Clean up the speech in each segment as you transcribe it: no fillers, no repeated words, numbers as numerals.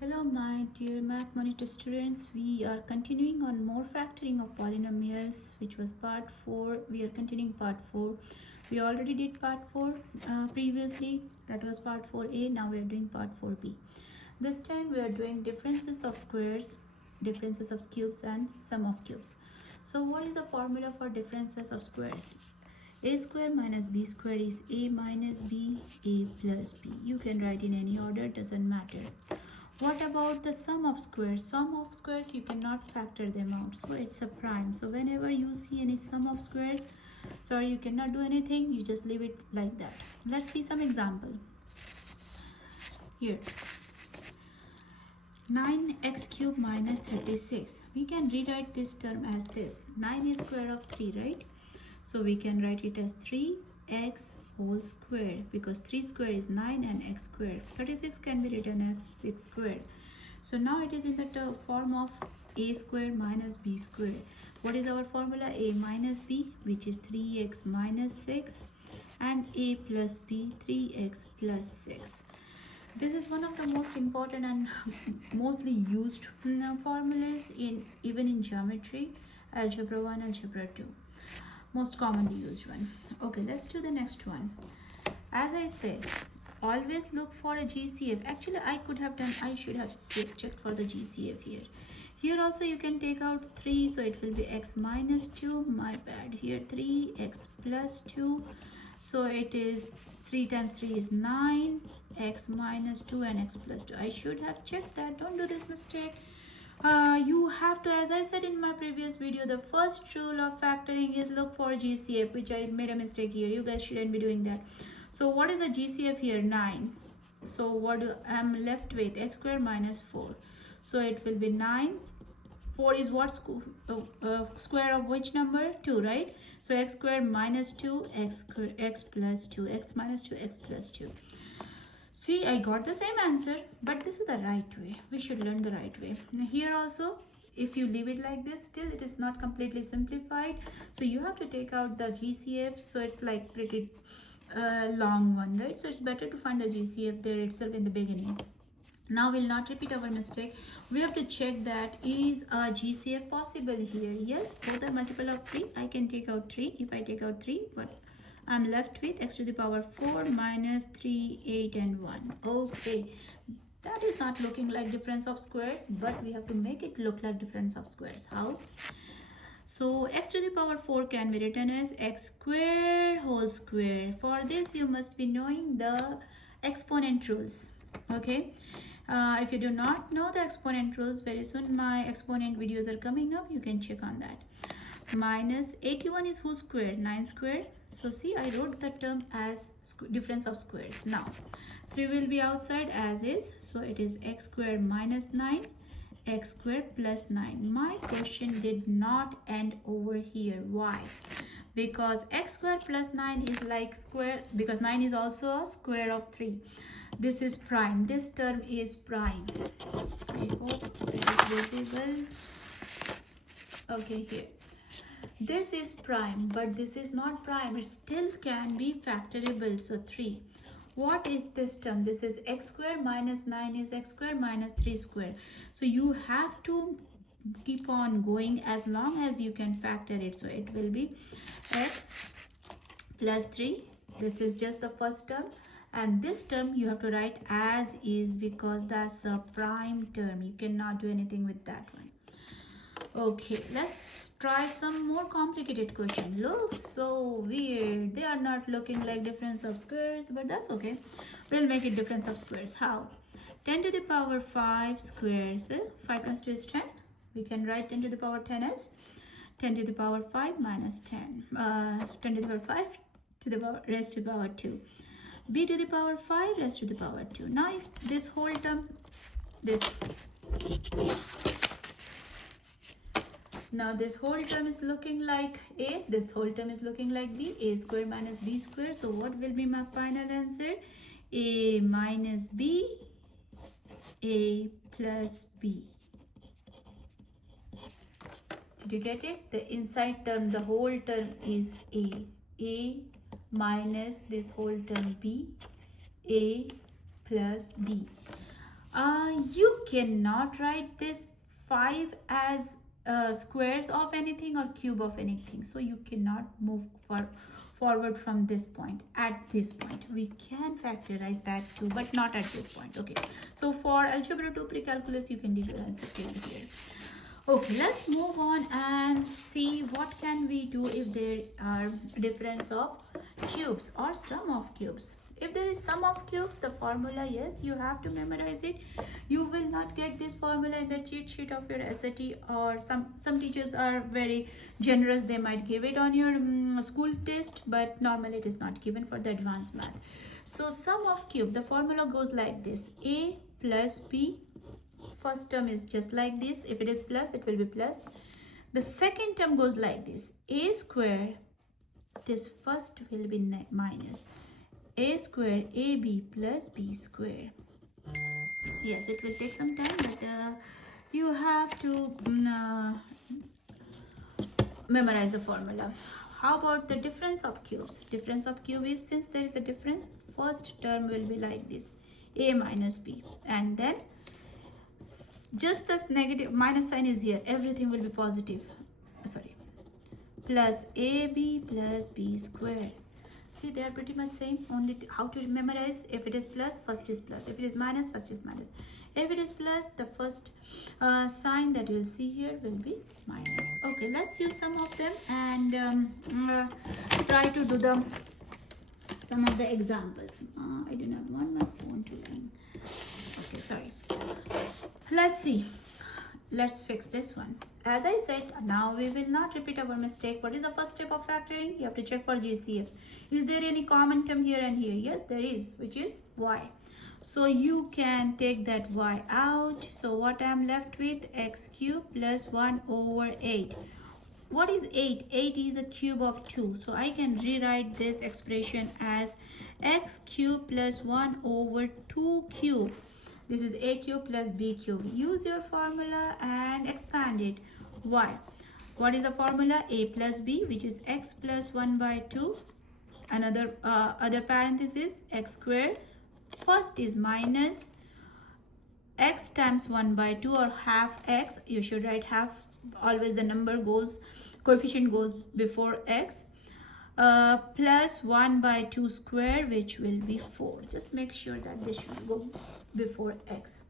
Hello my dear math monitor students, we are continuing on more factoring of polynomials, which was part 4. We are continuing part 4. We already did part 4 previously, that was part 4a. Now we are doing part 4b. This time we are doing differences of squares, differences of cubes and sum of cubes. So what is the formula for differences of squares? A square minus b square is a minus b, a plus b. You can write in any order, doesn't matter. What about the sum of squares? Sum of squares, you cannot factor them out, so it's a prime. So whenever you see any sum of squares, you cannot do anything, you just leave it like that. Let's see some example. Here, 9x cube minus 36. We can rewrite this term as this. 9 is square of 3, right? So we can write it as 3x whole square, because 3 square is 9 and x square. 36 can be written as 6 square. So now it is in the form of a square minus b square. What is our formula? A minus b, which is 3x minus 6, and a plus b, 3x plus 6. This is one of the most important and mostly used formulas even in geometry, algebra 1, algebra 2. Most commonly used one. Okay, let's do the next one. As I said, always look for a GCF. Actually, I should have checked for the GCF here. Here also you can take out 3, so it will be x minus 2. My bad. Here 3x plus 2. So it is 3 times 3 is 9, x minus 2 and x plus 2. I should have checked that. Don't do this mistake. You have to, as I said in my previous video, the first rule of factoring is look for GCF, which I made a mistake here. You guys shouldn't be doing that. So what is the GCF here? 9. So what I'm left with? X square minus 4. So it will be 9. 4 is what? Square of which number? 2, right? So x square minus 2, x plus 2, x minus 2, x plus 2. See, I got the same answer, but this is the right way. We should learn the right way. Here also, if you leave it like this, still it is not completely simplified. So you have to take out the GCF. So it's like pretty long one, right? So it's better to find the GCF there itself in the beginning. Now we'll not repeat our mistake. We have to check that is a GCF possible here. Yes, both are multiple of 3. I can take out 3. If I take out 3, what I'm left with? X to the power 4 minus 3, 8 and 1. Okay, that is not looking like difference of squares, but we have to make it look like difference of squares. How? So x to the power 4 can be written as x square whole square. For this you must be knowing the exponent rules. Okay, if you do not know the exponent rules, very soon my exponent videos are coming up, you can check on that. Minus 81 is whose square? 9 square. So see, I wrote the term as difference of squares. Now 3 will be outside as is, so it is x square minus 9, x square plus 9. My question did not end over here. Why? Because x square plus 9 is like square, because 9 is also a square of 3. This is prime. This term is prime. I hope it is visible. Okay, here. This is prime, but this is not prime. It still can be factorable. So 3. What is this term? This is x square minus 9 is x square minus 3 square. So you have to keep on going as long as you can factor it. So it will be x plus 3. This is just the first term. And this term you have to write as is, because that's a prime term. You cannot do anything with that one. Okay, let's try some more complicated question. Looks so weird. They are not looking like difference of squares, but that's okay. We'll make it difference of squares. How? 10 to the power 5 squares. 5 times 2 is 10. We can write 10 to the power 10 as 10 to the power 5 minus 10. 10 to the power 5 to the power raised to the power 2. B to the power 5 raised to the power 2. Now if this whole term, now this whole term is looking like A, this whole term is looking like B, A square minus B square. So what will be my final answer? A minus B, A plus B. Did you get it? The inside term, the whole term is A minus this whole term B, A plus B. You cannot write this 5 as squares of anything or cube of anything. So you cannot move forward from this point. At this point we can factorize that too, but not at this point. Okay, so for algebra 2 pre-calculus you can leave your answer here. Okay, let's move on and see what can we do if there are difference of cubes or sum of cubes. If there is sum of cubes, the formula, yes, you have to memorize it. You will not get this formula in the cheat sheet of your SAT, or some teachers are very generous. They might give it on your school test, but normally it is not given for the advanced math. So sum of cube, the formula goes like this: A plus B. First term is just like this. If it is plus, it will be plus. The second term goes like this: A square, this first will be minus A square AB plus B square. Yes, it will take some time, but you have to memorize the formula. How about the difference of cubes? Difference of cube is, since there is a difference, first term will be like this: A minus B, and then just this negative minus sign is here, everything will be positive, sorry, plus AB plus B square. See, they are pretty much same, only how to memorize: if it is plus, first is plus; if it is minus, first is minus; if it is plus, the first sign that you will see here will be minus. Okay, let's use some of them and try to do some of the examples. I do not want my phone to ring. Okay, sorry. Let's see. Let's fix this one. As I said, now we will not repeat our mistake. What is the first step of factoring? You have to check for GCF. Is there any common term here and here? Yes, there is, which is y. So you can take that y out. So what I am left with? X cube plus 1 over 8. What is 8? 8 is a cube of 2. So I can rewrite this expression as x cube plus 1 over 2 cube. This is a cube plus b cube. Use your formula and expand it. Why? What is the formula? A plus b, which is x plus 1 by 2. Another other parenthesis, x squared. First is minus x times 1 by 2, or half x. You should write half. Always the number goes, coefficient goes before x. Plus 1 by 2 square, which will be 4. Just make sure that this should go before x.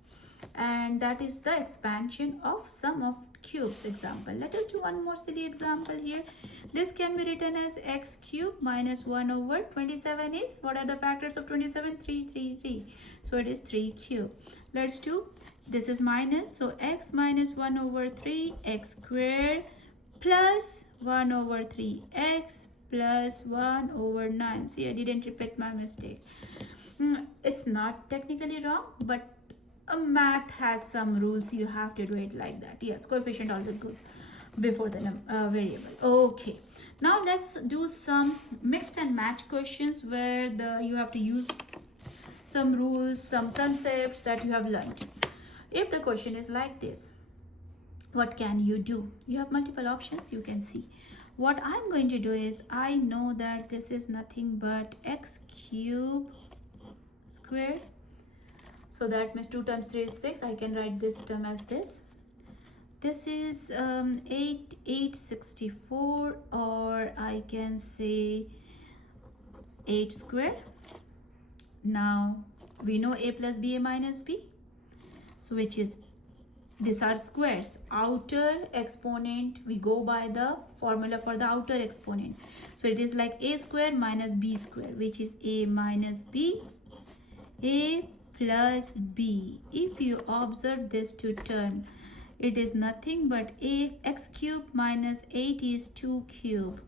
And that is the expansion of sum of cubes example. Let us do one more silly example here. This can be written as x cube minus 1 over 27 is, what are the factors of 27? 3, 3, 3. So it is 3 cube. Let's do, this is minus, so x minus 1 over 3 x squared plus 1 over 3 x plus 1 over 9. See, I didn't repeat my mistake. It's not technically wrong, but math has some rules. You have to do it like that. Yes, coefficient always goes before the variable. Okay, now let's do some mixed and match questions where you have to use some rules, some concepts that you have learned. If the question is like this, what can you do? You have multiple options, you can see. What I'm going to do is, I know that this is nothing but x cube squared. So that means 2 times 3 is 6. I can write this term as this. This is 864, or I can say 8 squared. Now we know a plus b, a minus b. So which is, these are squares. Outer exponent, we go by the formula for the outer exponent. So it is like a square minus b square, which is a minus b, a plus b. If you observe this two term, it is nothing but a x cube minus 8 is 2 cube.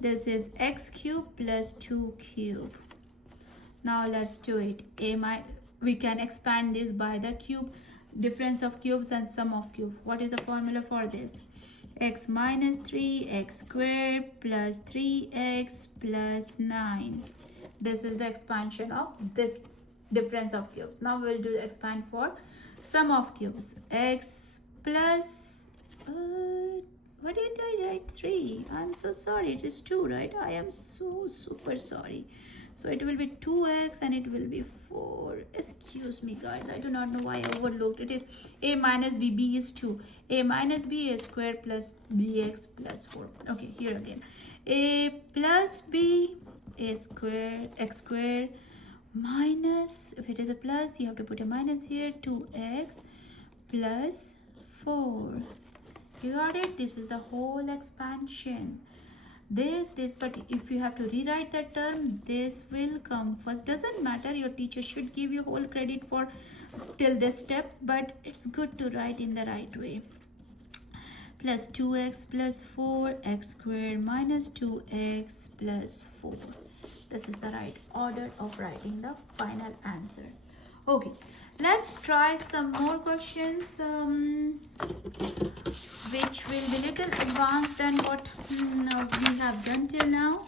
This is x cube plus 2 cube. Now let's do it. We can expand this by the cube, difference of cubes and sum of cube. What is the formula for this? X minus 3 x squared plus 3x plus 9. This is the expansion of this difference of cubes. Now we will do expand for sum of cubes. X plus what did I write? 3. I'm so sorry. It is 2, right? I am so super sorry. So it will be 2x and it will be 4. Excuse me guys, I do not know why I overlooked. It is a minus b, b is 2. A minus b, a square plus bx plus 4. Okay, here again. A plus b, a square, x square minus, if it is a plus, you have to put a minus here, 2x plus 4. You got it? This is the whole expansion. This, but if you have to rewrite that term, this will come first. Doesn't matter, your teacher should give you whole credit for till this step, but it's good to write in the right way. Plus 2x plus 4, x squared minus 2x plus 4. This is the right order of writing the final answer. Okay, let's try some more questions which will be little advanced than what we have done till now.